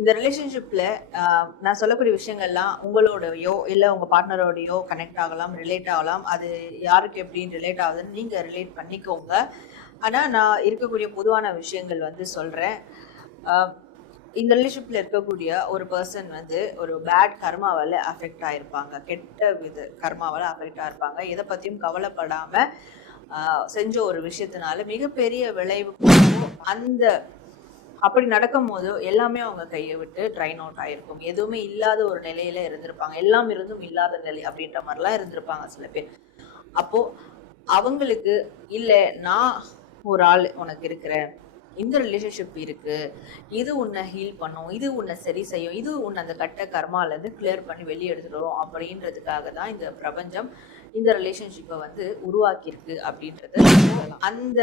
இந்த ரிலேஷன்ஷிப்ல நான் சொல்லக்கூடிய விஷயங்கள்லாம் உங்களோடயோ இல்லை உங்கள் பார்ட்னரோடையோ கனெக்ட் ஆகலாம், ரிலேட் ஆகலாம். அது யாருக்கு எப்படின்னு ரிலேட் ஆகுதுன்னு நீங்கள் ரிலேட் பண்ணிக்கோங்க. ஆனால் நான் இருக்கக்கூடிய பொதுவான விஷயங்கள் வந்து சொல்கிறேன். இந்த ரிலேஷன்ஷிப்பில் இருக்கக்கூடிய ஒரு பர்சன் வந்து ஒரு பேட் கர்மாவால் அஃபெக்ட் ஆகிருப்பாங்க, கெட்ட கர்மாவால் அஃபெக்ட் ஆகிருப்பாங்க. எதை பற்றியும் கவலைப்படாமல் செஞ்ச ஒரு விஷயத்தினால மிகப்பெரிய விளைவு அந்த அப்படி நடக்கும் போது எல்லாமே அவங்க கையை விட்டு ட்ரைன் அவுட் ஆயிருக்கும். எதுவுமே இல்லாத ஒரு நிலையில இருந்திருப்பாங்க. எல்லாம் இருந்தும் இல்லாத நிலை அப்படின்ற மாதிரிலாம் இருந்திருப்பாங்க சில பேர். அப்போ அவங்களுக்கு இல்லை, நான் ஒரு ஆள் உனக்கு இருக்கிறேன், இந்த ரிலேஷன்ஷிப் இருக்கு, இது உன்னை ஹீல் பண்ணும், இது உன்னை சரி செய்யும், இது உன்னை அந்த கட்ட கர்மாலேருந்து கிளியர் பண்ணி வெளியே எடுத்துடும் அப்படின்றதுக்காக தான் இந்த பிரபஞ்சம் இந்த ரிலேஷன்ஷிப்பை வந்து உருவாக்கியிருக்கு அப்படின்றது. அந்த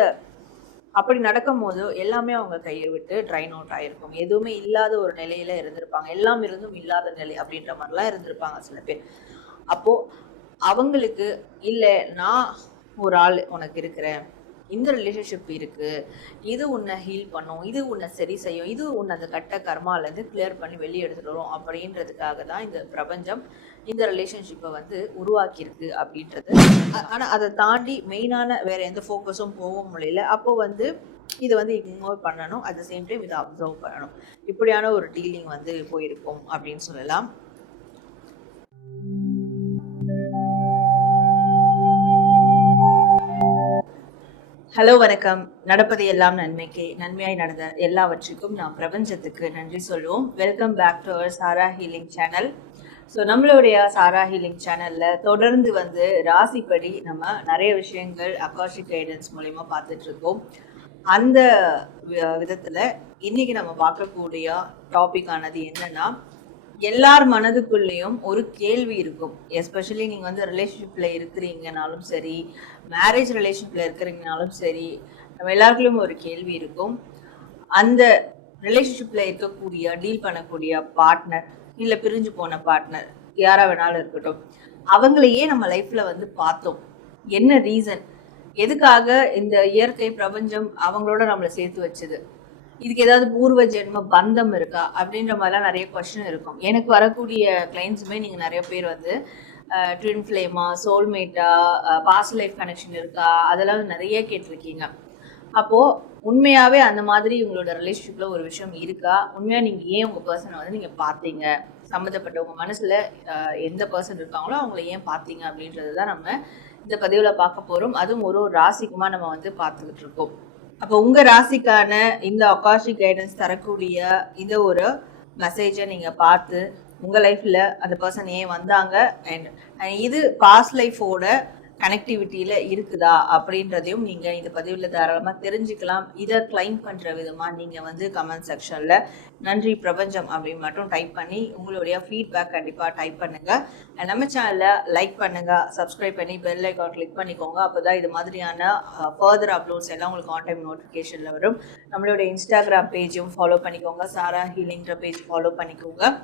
அப்படி நடக்கும் போது எல்லாமே அவங்க கையை விட்டு ட்ரைன் அவுட் ஆயிருக்கும். எதுவுமே இல்லாத ஒரு நிலையில இருந்திருப்பாங்க. எல்லாம் இருந்தும் இல்லாத நிலை அப்படின்ற மாதிரிலாம் இருந்திருப்பாங்க சில பேர். அப்போ அவங்களுக்கு இல்லை, நான் ஒரு ஆள் உனக்கு இருக்கிறேன், இந்த ரிலேஷன்ஷிப் இருக்கு, இது உன்னை ஹீல் பண்ணும், இது உன்னை சரி செய்யும், இது உன்னை அந்த கட்ட கர்மாலேருந்து கிளியர் பண்ணி வெளியே எடுத்துடும் அப்படின்றதுக்காக தான் இந்த பிரபஞ்சம் இந்த ரிலேஷன்ஷிப்பை வந்து உருவாக்கியிருக்கு அப்படின்றது. ஆனால் அதை தாண்டி மெயினான வேற எந்த ஃபோக்கஸும் போக முடியல. அப்போ வந்து இதை வந்து இக்னோர் பண்ணணும், அட் த சேம் டைம் இதை அப்சர்வ் பண்ணணும். இப்படியான ஒரு டீலிங் வந்து போயிருக்கும் அப்படின்னு சொல்லலாம். ஹலோ, வணக்கம். நடப்பது எல்லாம் நன்மைக்கே, நன்மையாய் நடந்த எல்லாவற்றுக்கும் நாம் பிரபஞ்சத்துக்கு நன்றி சொல்லுவோம். Welcome back to our Sara healing channel. So நம்மளுடைய சாரா ஹீலிங் சேனலில் தொடர்ந்து வந்து ராசிப்படி நம்ம நிறைய விஷயங்கள் அகாஷிக் கைடன்ஸ் மூலயமா பார்த்துட்டு இருக்கோம். அந்த விதத்தில் இன்னைக்கு நம்ம பார்க்கக்கூடிய டாபிக் ஆனது என்னன்னா, எல்லார் மனதுக்குள்ளேயும் ஒரு கேள்வி இருக்கும். எஸ்பெஷலி நீங்கள் வந்து ரிலேஷன்ஷிப்பில் இருக்கிறீங்கனாலும் சரி, மேரேஜ் ரிலேஷன்ஷிப்பில் இருக்கிறீங்கனாலும் சரி, நம்ம எல்லாருக்குள்ளேயும் ஒரு கேள்வி இருக்கும். அந்த ரிலேஷன்ஷிப்பில் இருக்கக்கூடிய டீல் பண்ணக்கூடிய பார்ட்னர், இல்லை பிரிஞ்சு போன பார்ட்னர், யாரா வேணாலும் இருக்கட்டும், அவங்களையே நம்ம லைஃப்ல வந்து பார்த்தோம். என்ன ரீசன், எதுக்காக இந்த இயற்கை பிரபஞ்சம் அவங்களோட நம்மளை சேர்த்து வச்சது, இதுக்கு ஏதாவது பூர்வ ஜென்ம பந்தம் இருக்கா அப்படின்ற மாதிரிலாம் நிறைய கொஸ்டின் இருக்கும். எனக்கு வரக்கூடிய கிளைண்ட்ஸுமே நீங்கள் நிறைய பேர் வந்து ட்வின் ஃப்ளேமா, சோல்மேட்டா, பாஸ்ட் லைஃப் கனெக்ஷன் இருக்கா, அதெல்லாம் நிறைய கேட்டிருக்கீங்க. அப்போது உண்மையாகவே அந்த மாதிரி உங்களோட ரிலேஷன்ஷிப்பில் ஒரு விஷயம் இருக்கா, உண்மையாக நீங்கள் ஏன் உங்கள் பர்சனை வந்து நீங்கள் பார்த்தீங்க, சம்மந்தப்பட்ட உங்கள் மனசில் எந்த பர்சன் இருக்காங்களோ அவங்கள ஏன் பார்த்தீங்க அப்படின்றது தான் நம்ம இந்த பதிவில் பார்க்க போகிறோம். அதுவும் ஒரு ராசிக்குமா நம்ம வந்து பார்த்துக்கிட்டு இருக்கோம். அப்போ உங்கள் ராசிக்கான இந்த அகாஷிக் கைடன்ஸ் தரக்கூடிய இந்த ஒரு மெசேஜை நீங்கள் பார்த்து உங்கள் லைஃப்பில் அந்த பர்சன் ஏன் வந்தாங்க, அண்ட் இது பாஸ்ட் லைஃபோட கனெக்டிவிட்டியில் இருக்குதா அப்படின்றதையும் நீங்கள் இந்த பதிவில் தாராளமாக தெரிஞ்சுக்கலாம். இதை கிளைம் பண்ணுற விதமாக நீங்கள் வந்து கமெண்ட் செக்ஷனில் நன்றி பிரபஞ்சம் அப்படின்னு மட்டும் டைப் பண்ணி உங்களுடைய ஃபீட்பேக் கண்டிப்பாக டைப் பண்ணுங்கள். நம்ம சேனலில் லைக் பண்ணுங்கள், சப்ஸ்கிரைப் பண்ணி பெல் ஐக்கான் கிளிக் பண்ணிக்கோங்க. அப்போ தான் இது மாதிரியான ஃபர்தர் அப்லோட்ஸ் எல்லாம் உங்களுக்கு ஆன் டைம் நோட்டிஃபிகேஷனில் வரும். நம்மளோட இன்ஸ்டாகிராம் பேஜையும் ஃபாலோ பண்ணிக்கோங்க, சாரா ஹீலிங்கிற பேஜ் ஃபாலோ பண்ணிக்கோங்க.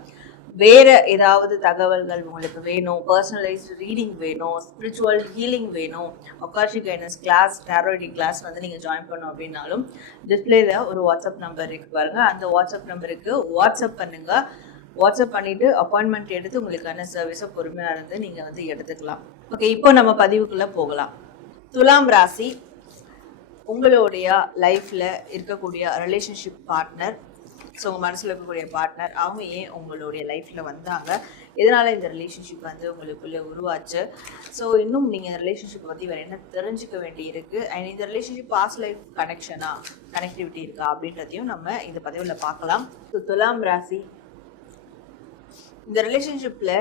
வேறு ஏதாவது தகவல்கள் உங்களுக்கு வேணும், பர்சனலைஸ்டு ரீடிங் வேணும், ஸ்பிரிச்சுவல் ஹீலிங் வேணும், அகாஷிக் கைடன்ஸ் கிளாஸ், டாரோடி கிளாஸ் வந்து நீங்கள் ஜாயின் பண்ணோம் அப்படின்னாலும் டிஸ்பிளேல ஒரு வாட்ஸ்அப் நம்பர் இருக்குது பாருங்கள், அந்த வாட்ஸ்அப் நம்பருக்கு வாட்ஸ்அப் பண்ணுங்கள். வாட்ஸ்அப் பண்ணிவிட்டு அப்பாயின்மெண்ட் எடுத்து உங்களுக்கான சர்வீஸை பொறுமையாக இருந்து நீங்கள் வந்து எடுத்துக்கலாம். ஓகே, இப்போ நம்ம பதிவுக்குள்ளே போகலாம். துலாம் ராசி, உங்களுடைய லைஃப்பில் இருக்கக்கூடிய ரிலேஷன்ஷிப் பார்ட்னர், ஸோ உங்கள் மனசில் இருக்கக்கூடிய பார்ட்னர், அவங்க ஏன் உங்களுடைய லைஃப்பில் வந்தாங்க, எதனால் இந்த ரிலேஷன்ஷிப் வந்து உங்களுக்குள்ளே உருவாச்சு, ஸோ இன்னும் நீங்கள் ரிலேஷன்ஷிப் பற்றி வேறு என்ன தெரிஞ்சுக்க வேண்டி இருக்குது, அண்ட் இந்த ரிலேஷன்ஷிப் பாஸ்ட் லைஃப் கனெக்டிவிட்டி இருக்கா அப்படின்றதையும் நம்ம இந்த பதிவில் பார்க்கலாம். ஸோ துலாம் ராசி, இந்த ரிலேஷன்ஷிப்பில்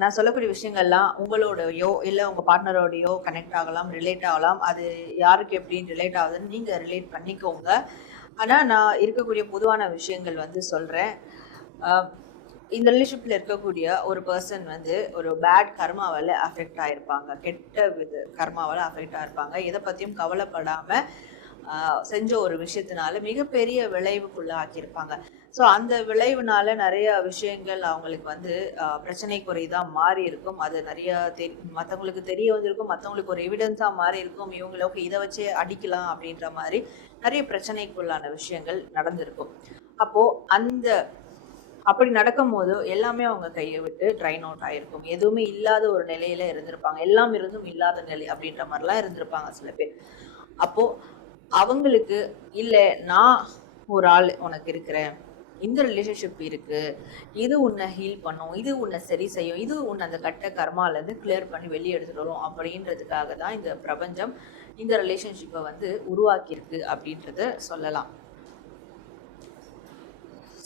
நான் சொல்லக்கூடிய விஷயங்கள்லாம் உங்களோடையோ இல்லை உங்கள் பார்ட்னரோடையோ கனெக்ட் ஆகலாம், ரிலேட் ஆகலாம். அது யாருக்கு எப்படின்னு ரிலேட் ஆகுதுன்னு நீங்கள் ரிலேட் பண்ணிக்கோங்க. ஆனால் நான் இருக்கக்கூடிய பொதுவான விஷயங்கள் வந்து சொல்கிறேன். இந்த ரிலேஷன்ஷிப்பில் இருக்கக்கூடிய ஒரு பர்சன் வந்து ஒரு பேட் கர்மாவால் அஃபெக்ட் ஆகிருப்பாங்க, கெட்ட கர்மாவால் அஃபெக்ட் ஆகிருப்பாங்க. எதை பற்றியும் கவலைப்படாமல் செஞ்ச ஒரு விஷயத்தினால மிகப்பெரிய விளைவுக்குள்ளே ஆக்கியிருப்பாங்க. ஸோ அந்த விளைவுனால நிறைய விஷயங்கள் அவங்களுக்கு வந்து பிரச்சனை குறைதான் மாறி இருக்கும். அது நிறைய மற்றவங்களுக்கு தெரிய வந்திருக்கும், மற்றவங்களுக்கு ஒரு எவிடன்ஸாக மாறி இருக்கும். இவங்களுக்கு இதை வச்சு அடிக்கலாம் அப்படின்ற மாதிரி நிறைய பிரச்சனைக்குள்ளான விஷயங்கள் நடந்திருக்கும். அப்போது அந்த அப்படி நடக்கும்போது எல்லாமே அவங்க கையை விட்டு ட்ரைன் அவுட் ஆயிருக்கும். எதுவுமே இல்லாத ஒரு நிலையில இருந்திருப்பாங்க. எல்லாம் இருந்தும் இல்லாத நிலை அப்படின்ற மாதிரிலாம் இருந்திருப்பாங்க சில பேர். அப்போ அவங்களுக்கு இல்லை, நான் ஒரு ஆள் உனக்கு இருக்கிறேன், இந்த ரிலேஷன்ஷிப் இருக்கு, இது உன்னை ஹீல் பண்ணும், இது உன்னை சரி செய்யும், இது உன்னை அந்த கட்ட கர்மாலேருந்து கிளியர் பண்ணி வெளியே எடுத்துட்டு வரும் அப்படின்றதுக்காக தான் இந்த பிரபஞ்சம் இந்த ரிலேஷன்ஷிப்பை வந்து உருவாக்கியிருக்கு அப்படின்றத சொல்லலாம்.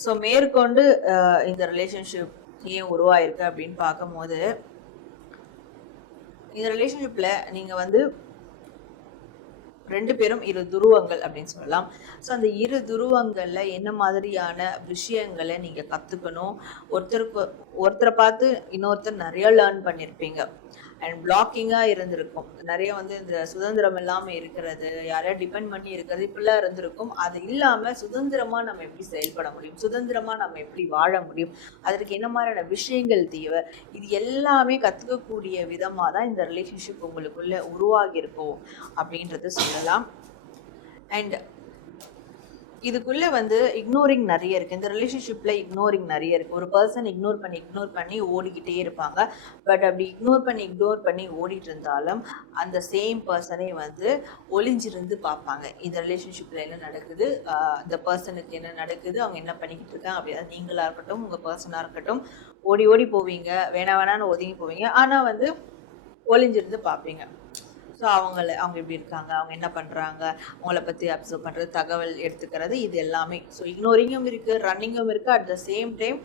ஸோ மேற்கொண்டு இந்த ரிலேஷன்ஷிப் ஏன் உருவாயிருக்கு அப்படின்னு பார்க்கும்போது, இந்த ரிலேஷன்ஷிப்பில் நீங்கள் வந்து 2 பேரும் இரு துருவங்கள் அப்படின்னு சொல்லலாம். ஸோ அந்த இரு துருவங்களில் என்ன மாதிரியான விஷயங்களை நீங்கள் கற்றுக்கணும், ஒருத்தரை பார்த்து இன்னொருத்தர் நிறைய லேர்ன் பண்ணியிருப்பீங்க. அண்ட் பிளாக்கிங்காக இருந்திருக்கும், நிறைய வந்து இந்த சுதந்திரம் இல்லாமல் இருக்கிறது, யாரையா டிபெண்ட் பண்ணி இருக்கிறது, இப்படிலாம் இருந்திருக்கும். அது இல்லாமல் சுதந்திரமாக நம்ம எப்படி செயல்பட முடியும், சுதந்திரமாக நம்ம எப்படி வாழ முடியும், அதற்கு என்ன மாதிரியான விஷயங்கள் தேவை, இது எல்லாமே கற்றுக்கக்கூடிய விதமாக தான் இந்த ரிலேஷன்ஷிப் உங்களுக்குள்ளே உருவாகியிருக்கும் அப்படின்றது சொல்லலாம். அண்ட் இதுக்குள்ளே வந்து இக்னோரிங் நிறைய இருக்குது. இந்த ரிலேஷன்ஷிப்பில் இக்னோரிங் நிறைய இருக்குது. ஒரு பர்சன் இக்னோர் பண்ணி ஓடிக்கிட்டே இருப்பாங்க. பட் அப்படி இக்னோர் பண்ணி ஓடிட்டு இருந்தாலும் அந்த சேம் பர்சனே வந்து ஒளிஞ்சிருந்து பார்ப்பாங்க. இந்த ரிலேஷன்ஷிப்பில் என்ன நடக்குது, அந்த பர்சனுக்கு என்ன நடக்குது, அவங்க என்ன பண்ணிக்கிட்டு இருக்காங்க, அப்படி அது நீங்களாக இருக்கட்டும், உங்கள் பர்சனாக இருக்கட்டும், ஓடி போவீங்க, வேணான்னு ஒதுங்கி போவீங்க. ஆனால் வந்து ஒளிஞ்சிருந்து பார்ப்பீங்க. ஸோ அவங்க எப்படி இருக்காங்க, அவங்க என்ன பண்ணுறாங்க, அவங்கள பற்றி அப்சர்வ் பண்ணுறது, தகவல் எடுத்துக்கிறது, இது எல்லாமே. ஸோ இக்னோரிங்கும் இருக்குது, ரன்னிங்கும் இருக்குது. அட் த சேம் டைம்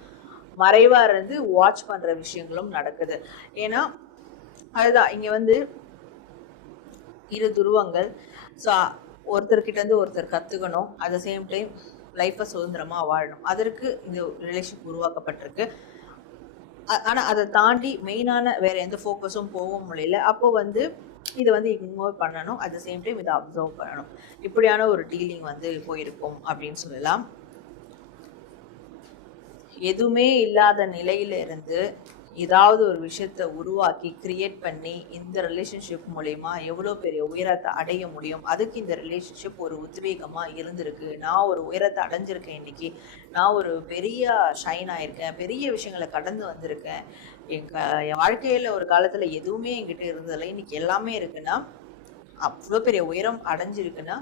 மறைவாக இருந்து வாட்ச் பண்ணுற விஷயங்களும் நடக்குது. ஏன்னா அதுதான் இங்கே வந்து இரு துருவங்கள். ஸோ ஒருத்தர்கிட்டேருந்து ஒருத்தர் கற்றுக்கணும், அட் த சேம் டைம் லைஃப்பை சுதந்திரமாக வாழணும். அதற்கு இந்த ரிலேஷன்ஷிப் உருவாக்கப்பட்டிருக்கு. ஆனால் அதை தாண்டி மெயினான வேறு எந்த ஃபோக்கஸும் போக முடியல. அப்போ வந்து இதை வந்து இக்னோர் பண்ணணும், அட் த சேம் டைம் இதை அப்சர்வ் பண்ணணும். இப்படியான ஒரு டீலிங் வந்து போயிருக்கும் அப்படின்னு சொல்லலாம். எதுவுமே இல்லாத நிலையில இருந்து ஏதாவது ஒரு விஷயத்த உருவாக்கி கிரியேட் பண்ணி இந்த ரிலேஷன்ஷிப் மூலயமா எவ்வளோ பெரிய உயரத்தை அடைய முடியும், அதுக்கு இந்த ரிலேஷன்ஷிப் ஒரு உத்வேகமாக இருந்திருக்கு. நான் ஒரு உயரத்தை அடைஞ்சிருக்கேன், இன்னைக்கு நான் ஒரு பெரிய ஷைன் ஆயிருக்கேன், பெரிய விஷயங்களை கடந்து வந்திருக்கேன். என் வாழ்க்கையில் ஒரு காலத்தில் எதுவுமே என்கிட்ட இருந்ததில்லை, இன்னைக்கு எல்லாமே இருக்குன்னா, அவ்வளோ பெரிய உயரம் அடைஞ்சிருக்குன்னா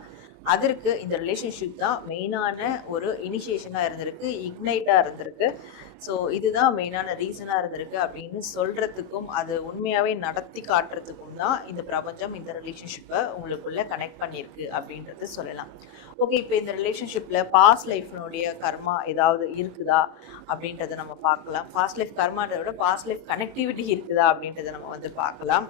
அதற்கு இந்த ரிலேஷன்ஷிப் தான் மெயினான ஒரு இனிஷியேஷனாக இருந்திருக்கு, இக்னைட்டாக இருந்திருக்கு. ஸோ இதுதான் மெயினான ரீசனாக இருந்திருக்கு அப்படின்னு சொல்கிறதுக்கும் அது உண்மையாகவே நடத்தி காட்டுறதுக்கும் தான் இந்த பிரபஞ்சம் இந்த ரிலேஷன்ஷிப்பை உங்களுக்குள்ளே கனெக்ட் பண்ணியிருக்கு அப்படின்றது சொல்லலாம். ஓகே, இப்போ இந்த ரிலேஷன்ஷிப்பில் பாஸ்ட் லைஃப்னுடைய கர்மா ஏதாவது இருக்குதா அப்படின்றத நம்ம பார்க்கலாம். பாஸ்ட் லைஃப் கர்மான்றதை விட பாஸ்ட் லைஃப் கனெக்டிவிட்டி இருக்குதா அப்படின்றத நம்ம வந்து பார்க்கலாம்.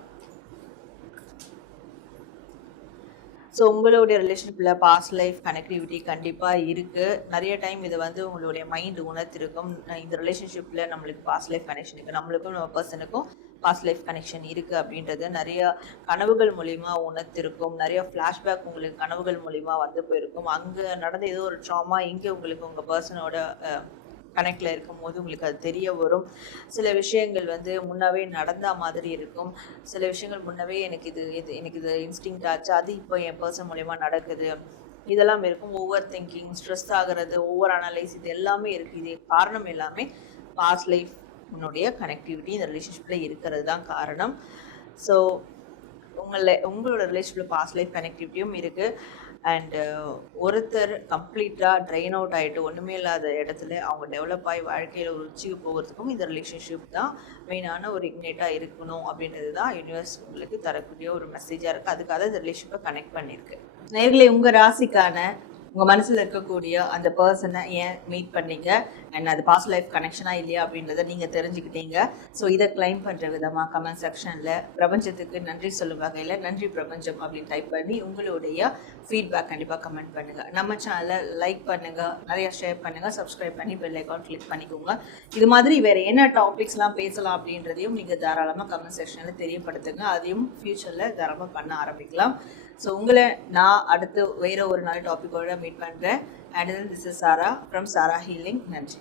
ஸோ உங்களுடைய ரிலேஷன்ஷிப்பில் பாஸ்ட் லைஃப் கனெக்டிவிட்டி கண்டிப்பாக இருக்குது. நிறைய டைம் இது வந்து உங்களுடைய மைண்டு உணர்த்திருக்கும், இந்த ரிலேஷன்ஷிப்பில் நம்மளுக்கு பாஸ்ட் லைஃப் கனெக்ஷன் இருக்குது, நம்மளுக்கும் நம்ம பர்சனுக்கும் பாஸ்ட் லைஃப் கனெக்ஷன் இருக்குது அப்படின்றது நிறைய கனவுகள் மூலிமா உணர்த்திருக்கும். நிறைய ஃப்ளாஷ்பேக் உங்களுக்கு கனவுகள் மூலிமா வந்து போயிருக்கும். அங்கே நடந்த ஏதோ ஒரு ட்ராமா இங்கே உங்களுக்கு உங்கள் பர்சனோட கனெக்டில் இருக்கும் போது உங்களுக்கு அது தெரிய வரும். சில விஷயங்கள் வந்து முன்னாவே நடந்த மாதிரி இருக்கும், சில விஷயங்கள் முன்னவே எனக்கு இது இன்ஸ்டிங்க்ட் ஆச்சு, அது இப்போ என் பர்சன் மூலயமா நடக்குது, இதெல்லாம் இருக்கும். ஓவர் திங்கிங், ஸ்ட்ரெஸ் ஆகிறது, ஓவர் அனலைஸ், இது எல்லாமே இருக்குது. இது காரணம் எல்லாமே பாஸ்ட் லைஃப் உன்னுடைய கனெக்டிவிட்டி இந்த ரிலேஷன்ஷிப்பில் இருக்கிறது தான் காரணம். ஸோ உங்களோட ரிலேஷன்ஷிப்பில் பாஸ்ட் லைஃப் கனெக்டிவிட்டியும் இருக்குது. அண்டு ஒருத்தர் கம்ப்ளீட்டாக ட்ரெயின் அவுட் ஆகிட்டு ஒன்றுமே இல்லாத இடத்துல அவங்க டெவலப் ஆகி வாழ்க்கையில் ஒரு உச்சிக்கு போகிறதுக்கும் இந்த ரிலேஷன்ஷிப் தான் மெயினான ஒரு இக்னேட்டாக இருக்கணும் அப்படின்றது தான் யூனிவர்ஸ் உங்களுக்கு தரக்கூடிய ஒரு மெசேஜாக இருக்குது. அதுக்காக இந்த ரிலேஷன்ஷிப்பை கனெக்ட் பண்ணியிருக்கு. நேர்களே, உங்கள் ராசிக்கான உங்கள் மனசில் இருக்கக்கூடிய அந்த பர்சனை ஏன் மீட் பண்ணீங்க அண்ட் அது பாஸ்ட் லைஃப் கனெக்ஷனாக இல்லையா அப்படின்றத நீங்கள் தெரிஞ்சுக்கிட்டீங்க. ஸோ இதை கிளைம் பண்ணுற விதமாக கமெண்ட் செக்ஷனில் பிரபஞ்சத்துக்கு நன்றி சொல்லும் வகையில் நன்றி பிரபஞ்சம் அப்படின்னு டைப் பண்ணி உங்களுடைய ஃபீட்பேக் கண்டிப்பாக கமெண்ட் பண்ணுங்கள். நம்ம சேனலை லைக் பண்ணுங்கள், நிறையா ஷேர் பண்ணுங்கள், சப்ஸ்கிரைப் பண்ணி பெல் ஐக்கான் கிளிக் பண்ணிக்கோங்க. இது மாதிரி வேறு என்ன டாபிக்ஸ்லாம் பேசலாம் அப்படின்றதையும் நீங்கள் தாராளமாக கமெண்ட் செக்ஷனில் தெரியப்படுத்துங்க. அதையும் ஃப்யூச்சரில் தாராளமாக பண்ண ஆரம்பிக்கலாம். ஸோ உங்களை நான் அடுத்து வேறு ஒரு நல்ல டாப்பிக்கோட மீட் பண்ணுறேன். And this is Sarah from Sarah Healing. நன்றி.